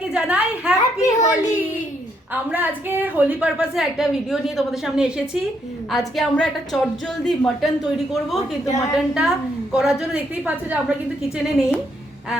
সবাইকে জানাই হ্যাপি হোলি আমরা আজকে হোলি পারপাসে একটা ভিডিও নিয়ে তোমাদের সামনে এসেছি। আজকে আমরা একটা চটজলদি মাটন তৈরি করব কিন্তু মাটনটা করার জন্য দেখতেই পাচ্ছ যে আমরা কিন্তু কিচেনে নেই।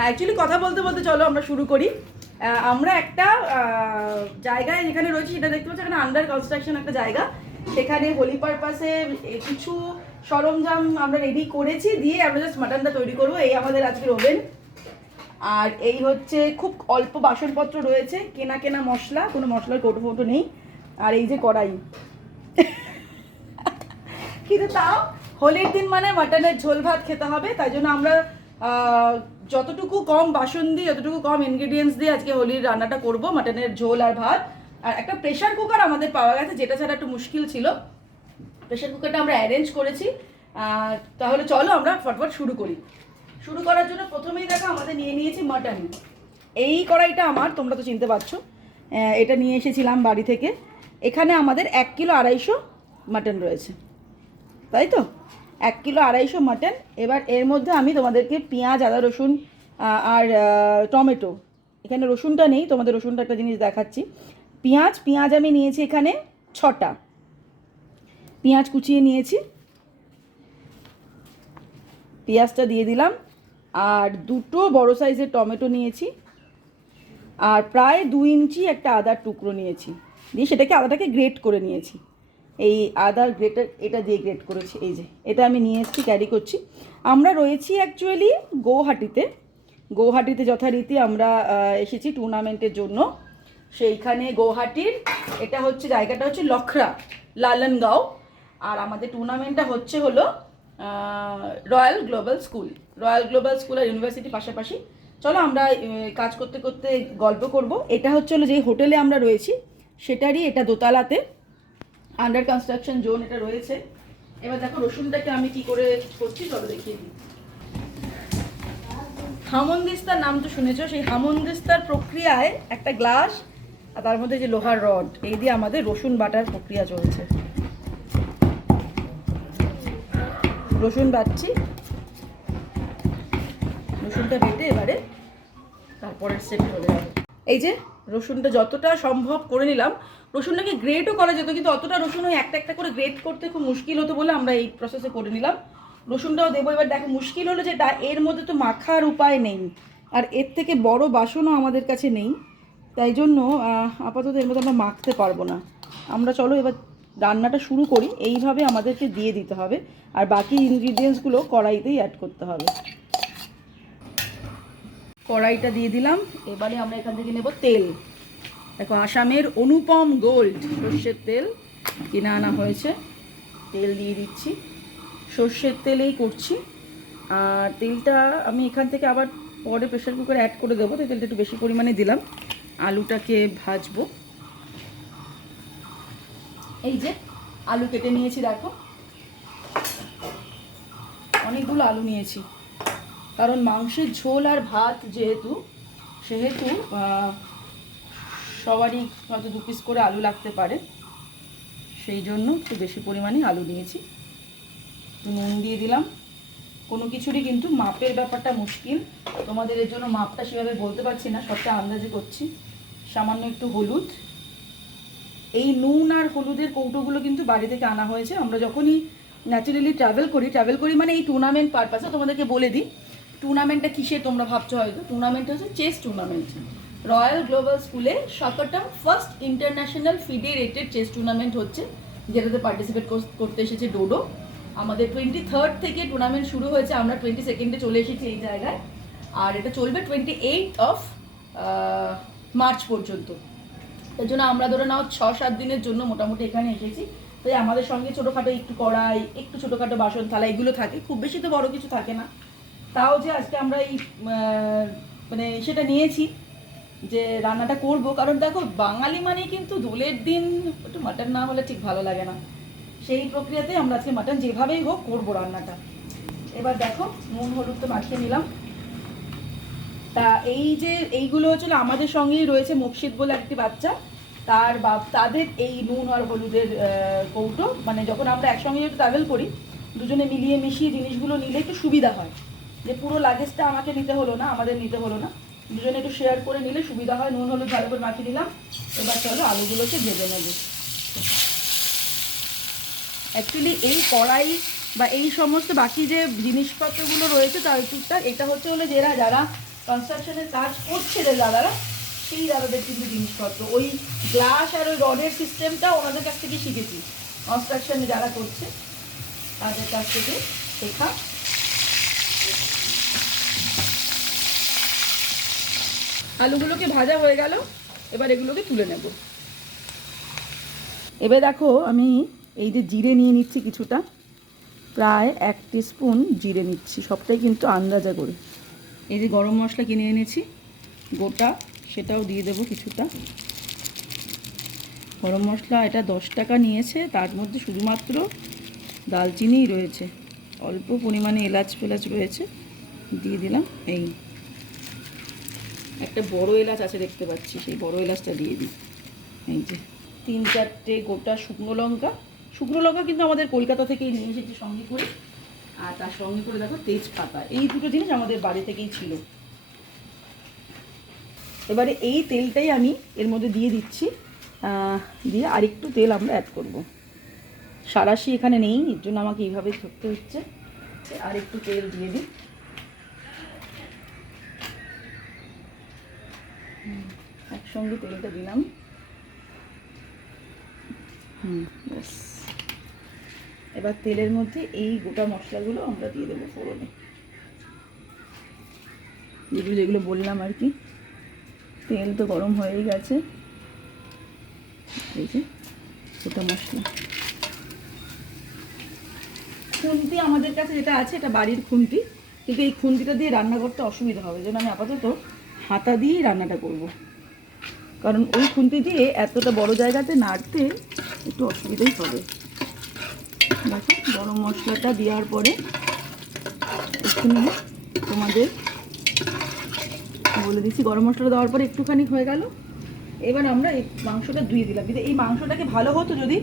অ্যাকচুয়ালি কথা বলতে বলতে চলো আমরা শুরু করি। আহ, আমরা একটা জায়গায় যেখানে রয়েছে সেটা দেখতে পাচ্ছি এখানে আন্ডার কনস্ট্রাকশন একটা জায়গা। সেখানে হোলি পারপাসে কিছু সরঞ্জাম আমরা রেডি করেছি দিয়ে আমরা জাস্ট মাটনটা তৈরি করব। এই আমাদের আজকের ওভেন আর এই হচ্ছে খুব অল্প বাসনপত্র রয়েছে, কেনা কেনা মশলা, কোনো মশলার কৌটো ফৌটো নেই। আর এই যে কড়াই। কিন্তু তাও? হোলির দিন মানে মাটনের ঝোল ভাত খেতে হবে, তাই জন্য আমরা যতটুকু কম বাসন দিয়ে যতটুকু কম ইনগ্রিডিয়েন্টস দিয়ে আজকে হোলির রান্নাটা করব, মাটনের ঝোল আর ভাত। আর একটা প্রেশার কুকার আমাদের পাওয়া গেছে, যেটা ছাড়া একটু মুশকিল ছিল। প্রেশার কুকারটা আমরা অ্যারেঞ্জ করেছি। তাহলে চলো আমরা ফটফট শুরু করি। শুরু করার জন্য প্রথমেই দেখো আমাদের নিয়ে নিয়েছি মাটন এই কড়াইটা আমার, তোমরা তো চিনতে পারছ। এটা নিয়ে এসেছিলাম বাড়ি থেকে। এখানে আমাদের এক কিলো আড়াইশো মাটন রয়েছে। তাই তো? এক কিলো আড়াইশো মাটন এবার এর মধ্যে আমি তোমাদেরকে পেঁয়াজ, আদা, রসুন আর টমেটো। এখানে রসুনটা নেই, তোমাদের রসুনটা একটা জিনিস দেখাচ্ছি। পেঁয়াজ পেঁয়াজ আমি নিয়েছি এখানে ছটা। পেঁয়াজ কুচিয়ে নিয়েছি। পেঁয়াজটা দিয়ে দিলাম। আর দুটো বড় সাইজের টমেটো নিয়েছি। আর প্রায় দু ইঞ্চি একটা আদার টুকরো নিয়েছি। দিয়ে সেটাকে আদাটাকে গ্রেট করে নিয়েছি। এই আদার গ্রেটার এটা দিয়ে গ্রেট করেছি। এই যে, এটা আমি নিয়ে এসেছি ক্যারি করছি। আমরা রয়েছি অ্যাকচুয়ালি গৌহাটিতে। গৌহাটিতে যথারীতি আমরা এসেছি টুর্নামেন্টের জন্য। সেইখানে গৌহাটির, এটা হচ্ছে জায়গাটা হচ্ছে লখরা, লালনগাঁও। আর আমাদের টুর্নামেন্টটা হচ্ছে হলো royal global school royal global school আর ইউনিভার্সিটি পাশাপাশি। চলো আমরা কাজ করতে করতে গল্প করব। এটা হচ্ছে হলো যে হোটেলে আমরা রয়েছি, সেটারই এটা দোতলাতে। আন্ডার কনস্ট্রাকশন জোন এটা রয়েছে। এবার দেখো রসুনটাকে আমি কি করে করছি, চলো দেখিয়ে দিই। হামন্দিস্তার নাম তো শুনেছ, সেই হামন্দিস্তার প্রক্রিয়ায় একটা গ্লাস আর তার মধ্যে যে লোহার রড, এই দিয়ে আমাদের রসুন বাটার প্রক্রিয়া চলছে। রসুন বাটছি। রসুনটা বেটে এবারে তারপরের স্টেপ চলে যাবে। এই যে রসুনটা যতটা সম্ভব করে নিলাম, রসুনটাকে গ্রেটও করা যেত, কিন্তু অতটা রসুন ওই একটা একটা করে গ্রেট করতে খুব মুশকিল হতো বলে আমরা এই প্রসেসে করে নিলাম। রসুনটাও দেবো এবার, দেখো মুশকিল হলো যেটা এর মধ্যে তো মাখার উপায় নেই, আর এর থেকে বড় বাসনও আমাদের কাছে নেই। তাই জন্য আপাতত এর মধ্যে আমরা মাখতে পারব না। আমরা চলো এবার রান্নাটা শুরু করি, এইভাবে আমাদেরকে দিয়ে দিতে হবে। আর বাকি ইনগ্রিডিয়েন্টসগুলো কড়াইতেই অ্যাড করতে হবে। কড়াইটা দিয়ে দিলাম, এবারে আমরা এখান থেকে নেব তেল। দেখো, আসামের অনুপম গোল্ড, সর্ষের তেল কিনে আনা হয়েছে। তেল দিয়ে দিচ্ছি। সর্ষের তেলেই করছি। আর তেলটা আমি এখান থেকে আবার পরে প্রেশার কুকারে অ্যাড করে দেবো, তো তেলটা একটু বেশি পরিমাণে দিলাম। আলুটাকে ভাজবো। এই যে, আলু কেটে নিয়েছি, দেখো। অনেকগুলো আলু নিয়েছি। কারণ মাংসের ঝোল আর ভাত যেহেতু, সেহেতু সবারই হয়তো দু পিস করে আলু লাগতে পারে। সেই জন্য একটু বেশি পরিমাণে আলু নিয়েছি। নুন দিয়ে দিলাম। কোনো কিছুরই কিন্তু মাপের ব্যাপারটা মুশকিল। তোমাদের এর জন্য মাপটা সেভাবে বলতে পারছি না, সবটা আন্দাজে করছি। সামান্য একটু হলুদ। এই নুন আর হলুদের কৌটোগুলো কিন্তু বাড়ি থেকে আনা হয়েছে। আমরা যখনই ন্যাচারালি ট্রাভেল করি ট্রাভেল করি মানে এই টুর্নামেন্ট পারপাসে তোমাদেরকে বলে দিই। টুর্নামেন্টটা কিসের তোমরা ভাবছ হয়তো? টুর্নামেন্ট হচ্ছে চেস টুর্নামেন্ট রয়্যাল গ্লোবাল স্কুলে সতেরোটাম first international FIDE rated chess tournament হচ্ছে, যেটাতে পার্টিসিপেট করতে এসেছে ডোডো আমাদের টোয়েন্টি থার্ড থেকে টুর্নামেন্ট শুরু হয়েছে, আমরা টোয়েন্টি সেকেন্ডে চলে এসেছি এই জায়গায়। আর এটা চলবে টোয়েন্টি এইট অফ মার্চ পর্যন্ত। তার জন্য আমরা ধরে নাও ছ, সাত দিনের জন্য মোটামুটি এখানে এসেছি। তাই আমাদের সঙ্গে ছোটোখাটো একটু কড়াই, একটু ছোটোখাটো বাসন, থালা, এগুলো থাকে। খুব বেশি তো বড় কিছু থাকে না। তাও যে আজকে আমরা এই মানে সেটা নিয়েছি যে রান্নাটা করব। কারণ দেখো, বাঙালি মানে কিন্তু দোলের দিন একটু মাটন না হলে ঠিক ভালো লাগে না। সেই প্রক্রিয়াতে আমরা আজকে মাটন যেভাবেই হোক করব রান্নাটা। এবার দেখো, নুন, হলুদ তো মাখিয়ে নিলাম। তা এই যে এইগুলো হচ্ছিল আমাদের সঙ্গেই রয়েছে মুর্শিদ বলে একটি বাচ্চা। তার বাপ, তাদের এই নুন আর হলুদের কৌটো। মানে যখন আমরা একসঙ্গে একটু ট্রাভেল করি, দুজনে মিলিয়ে মিশিয়ে জিনিসগুলো নিলে একটু সুবিধা হয়। যে পুরো লাগেজটা আমাকে নিতে হলো না, আমাদের নিতে হলো না। দুজনে একটু শেয়ার করে নিলে সুবিধা হয়, নুন, হলুদ ভালো করে মাখিয়ে দিলাম এবার চলো আলুগুলোকে ভেজে নেব। অ্যাকচুয়ালি এই কড়াই বা এই সমস্ত বাকি যে জিনিসপত্রগুলো রয়েছে, তার টুকটাক এটা হচ্ছে হলো যারা যারা কনস্ট্রাকশনের কাজ করছে যে দাদারা, সেই দাদাদের কিন্তু জিনিসপত্র। ওই গ্লাস আর ওই রডের সিস্টেমটা ওনাদের কাছ থেকে শিখেছি। কনস্ট্রাকশনে যারা করছে, তাদের কাছ থেকে শেখা। আলুগুলোকে ভাজা হয়ে গেল, এবার এগুলোকে তুলে নেব। এবার দেখো, আমি এই যে জিরে নিয়ে নিচ্ছি কিছুটা, প্রায় এক স্পুন জিরে নিচ্ছি, সবটাই কিন্তু আন্দাজা করে। এই যে গরম মশলা কিনে এনেছি, গোটা, সেটাও দিয়ে দেবো কিছুটা। গরম মশলা এটা দশ টাকা নিয়েছে, তার মধ্যে শুধুমাত্র দালচিনিই রয়েছে। অল্প পরিমাণে এলাচ ফেলাচ রয়েছে, দিয়ে দিলাম, এই। একটা বড় এলাচ আছে দেখতে পাচ্ছি, সেই বড় এলাচটা দিয়ে দিই। এই যে, তিন চারটে গোটা শুকনো লঙ্কা। শুকনো লঙ্কা কিন্তু আমাদের কলকাতা থেকেই নিয়ে এসেছি সঙ্গে করে। আর তার সঙ্গে করে দেখো তেজপাতা। এই দুটো জিনিস আমাদের বাড়ি থেকেই ছিল। এবারে এই তেলটাই আমি এর মধ্যে দিয়ে দিচ্ছি। দিয়ে আরেকটু তেল আমরা অ্যাড করব। সারাশি এখানে নেই, এর জন্য আমাকে এইভাবে ধরতে হচ্ছে। আর একটু তেল দিয়ে দিই। একসঙ্গে তেলটা দিলাম। হুম, ব্যাস। এবার তেলের মধ্যে এই গোটা মশলাগুলো আমরা দিয়ে দেবো ফোড়নে। যেগুলো যেগুলো বললাম আর কি। তেল তো গরম হয়েই গেছে। এই যে গোটা মশলা। খুন্তি আমাদের কাছে যেটা আছে, এটা বাড়ির খুন্তি। কিন্তু এই খুন্তিটা দিয়ে রান্না করতে অসুবিধা হবে। যেন আমি আপাতত হাতা দিয়েই রান্নাটা করব। কারণ ওই খুন্তি দিয়ে এতটা বড় জায়গাতে নাড়তে একটু অসুবিধাই হবে। দেখো, গরম মশলাটা দেওয়ার পরে এখানে তোমাদের বলে দিচ্ছি। গরম মশলা দেওয়ার পরে একটুখানি হয়ে গেল। এবার আমরা এই মাংসটা ধুয়ে দিলাম। কিন্তু এই মাংসটাকে ভালো হতো যদি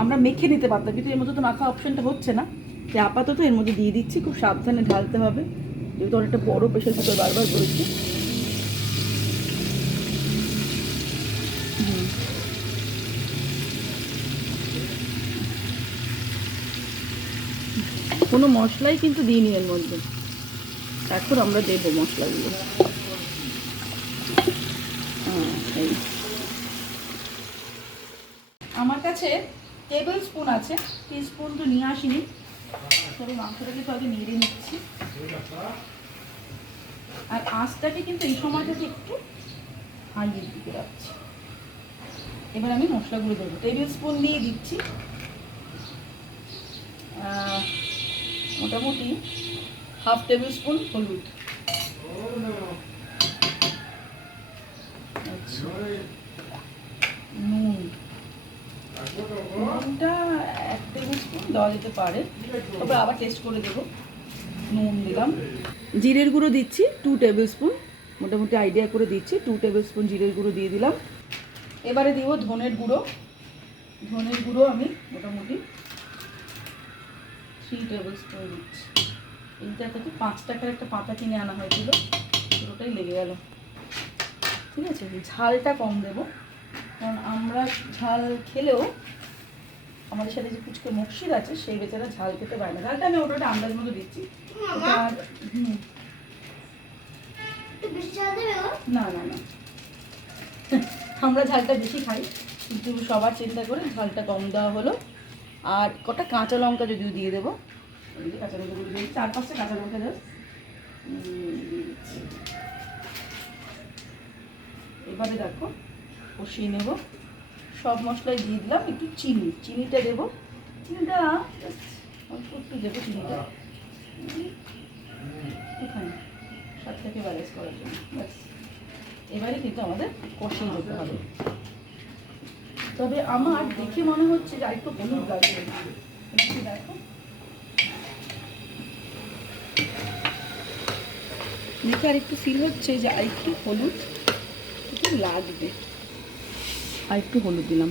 আমরা মেখে নিতে পারতাম, কিন্তু এর মধ্যে তো মাখা অপশানটা হচ্ছে না। যে আপাতত এর মধ্যে দিয়ে দিচ্ছি, খুব সাবধানে ঢালতে হবে। যেহেতু অনেকটা বড় প্রেশার কুকার বারবার করেছি। কোনো মশলাই কিন্তু দিইনি এর মধ্যে। এখন আমরা দেবো মশলাগুলো। হ্যাঁ, আমার কাছে টেবিল স্পুন আছে। স্পুন তো নিয়ে আসিনি। তবে মাংসটাকে তো আগে নেড়ে নিচ্ছি। আর আঁচটাকে কিন্তু এই সময়টাকে একটু হাইয়ের দিকে রাখছি। এবার আমি মশলাগুলো দেবো। টেবিল স্পুন দিয়ে দিচ্ছি। মোটামুটি হাফ টেবিল স্পুন হলুদ। আচ্ছা। নুন। নুনটা এক টেবিল স্পুন দেওয়া যেতে পারে। তারপর আবার টেস্ট করে দেবো। নুন দিলাম। জিরের গুঁড়ো দিচ্ছি, টু টেবিল স্পুন মোটামুটি আইডিয়া করে দিচ্ছি, টু টেবিল স্পুন জিরের গুঁড়ো দিয়ে দিলাম। এবারে দিব ধনের গুঁড়ো। ধনের গুঁড়ো আমি মোটামুটি টেবিল স্পুন দিচ্ছি এইটা থেকে পাঁচ টাকার একটা পাতা কিনে আনা হয়েছিল পুরোটাই লেগে গেল। ঠিক আছে ঝালটা কম দেব। কারণ আমরা ঝাল খেলেও আমাদের সাথে যে কুচকে মকশির আছে সেই বেচারা ঝাল খেতে পারে না। ঝালটা আমি ওটা আন্দাজ মতো দিচ্ছি? না না না। আমরা ঝালটা বেশি খাই কিন্তু সবার চিন্তা করে ঝালটা কম দেওয়া হলো। আর কটা কাঁচা লঙ্কা যদিও দিয়ে দেবো। কাঁচা লঙ্কা দিয়ে। চার পাঁচটা কাঁচা লঙ্কা জাস্ট। এবারে দেখো, কষিয়ে নেব। সব মশলাই দিয়ে দিলাম একটু চিনি। চিনিটা দেবো। চিনিটা অল্প একটু দেবো চিনিটা। একটুখানি। স্বাদটাকে ব্যালেন্স করার জন্য। ব্যাস। এবারে কিন্তু আমাদের কষিয়ে যেতে হবে। তবে আমার দেখে মনে হচ্ছে যে আরেকটু হলুদ লাগবে দেখো। দেখে আর একটু ফিল হচ্ছে যে আরেকটু হলুদ একটু লাগবে। আর একটু হলুদ দিলাম।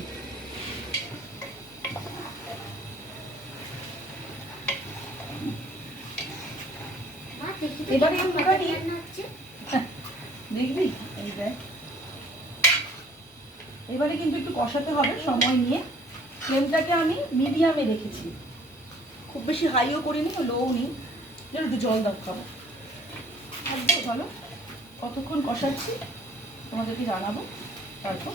এবারে। দেখবি? এই দেখ। এবারে কিন্তু একটু কষাতে হবে সময় নিয়ে। ফ্লেমটাকে আমি মিডিয়ামে রেখেছি। খুব বেশি হাইও করিনি লোও নি যেন একটু জল দাও খাব একদম ভালো কতক্ষণ কষাচ্ছি তোমাদেরকে জানাব। তারপর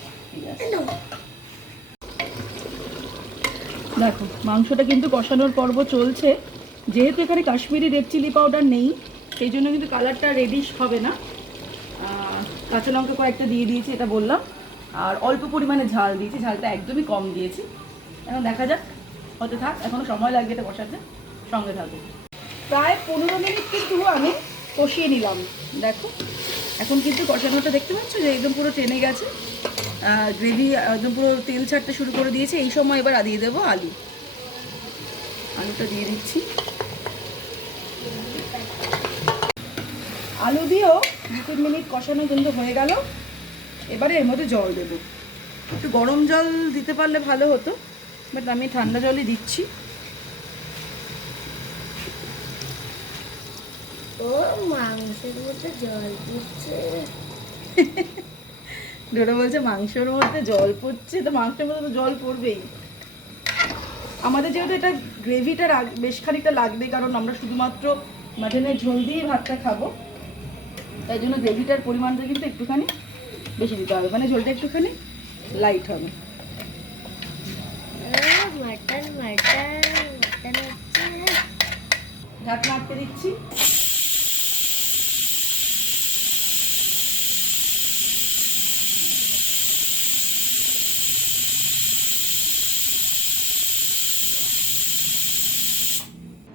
দেখো মাংসটা কিন্তু কষানোর পর্ব চলছে। যেহেতু এখানে কাশ্মীরি রেড চিলি পাউডার নেই সেই জন্য কিন্তু কালারটা রেডিশ হবে না। কাঁচা লঙ্কা কয়েকটা দিয়ে দিয়েছি এটা বললাম। আর অল্প পরিমাণে ঝাল দিয়েছি, ঝালটা একদমই কম দিয়েছি। এখন দেখা যাক, হতে থাক এখনও সময় লাগবে এটা কষাতে, সঙ্গে থাকবে প্রায় পনেরো মিনিট কিন্তু আমি কষিয়ে নিলাম। দেখো, এখন কিন্তু কষানোটা দেখতে পাচ্ছ যে একদম পুরো টেনে গেছে। গ্রেভি একদম পুরো তেল ছাড়তে শুরু করে দিয়েছে। এই সময় এবার দিয়ে দেবো আলু। আলুটা দিয়ে দিচ্ছি। আলু দিয়েও দু মিনিট কষানো কিন্তু হয়ে গেল। এবারে এর মধ্যে জল দেব। একটু গরম জল দিতে পারলে ভালো হতো বাট আমি ঠান্ডা জলই দিচ্ছি। ও মাংসের মধ্যে জল দিচ্ছে ডোরা বলছে মাংসের মধ্যে জল পড়ছে? তো মাংসের মধ্যে তো জল পড়বেই। আমাদের যেহেতু এটা গ্রেভিটা বেশ খানিকটা লাগবে কারণ আমরা শুধুমাত্র মাটনের ঝোল দিয়েই ভাতটা খাব। তাই জন্য গ্রেভিটার পরিমাণটা কিন্তু একটুখানি বেশি দিতে হবে। মানে ঝোলটা একটুখানি লাইট হবে। ঢাকনা আটকে দিচ্ছি।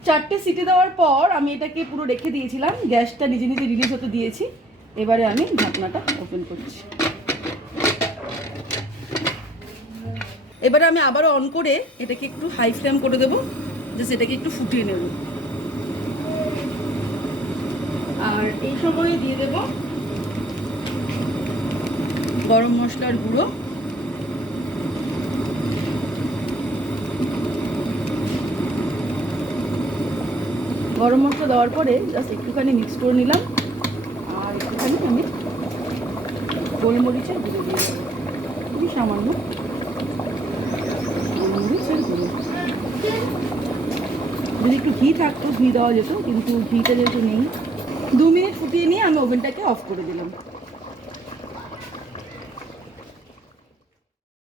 চারটে সিটি দেওয়ার পর আমি এটাকে পুরো রেখে দিয়েছিলাম। গ্যাসটা নিজে নিজে রিলিজ হতে দিয়েছি। এবারে আমি ঢাকনাটা ওপেন করছি। এবারে আমি আবারও অন করে এটাকে একটু হাই ফ্লেম করে দেবো জাস্ট এটাকে একটু ফুটিয়ে নেব। আর এই সময়ে দিয়ে দেব গরম মশলার গুঁড়ো। গরম মশলা দেওয়ার পরে জাস্ট একটুখানি মিক্স করে নিলাম আর একটুখানি আমি গোলমরিচের গুঁড়ো দিয়ে খুবই সামান্য গোলমরিচের গুঁড়ো। যদি একটু ঘি থাকতো, ঘি দেওয়া যেত, কিন্তু ঘিটা যেহেতু নেই, দু মিনিট ফুটিয়ে নিয়ে আমি ওভেনটাকে অফ করে দিলাম।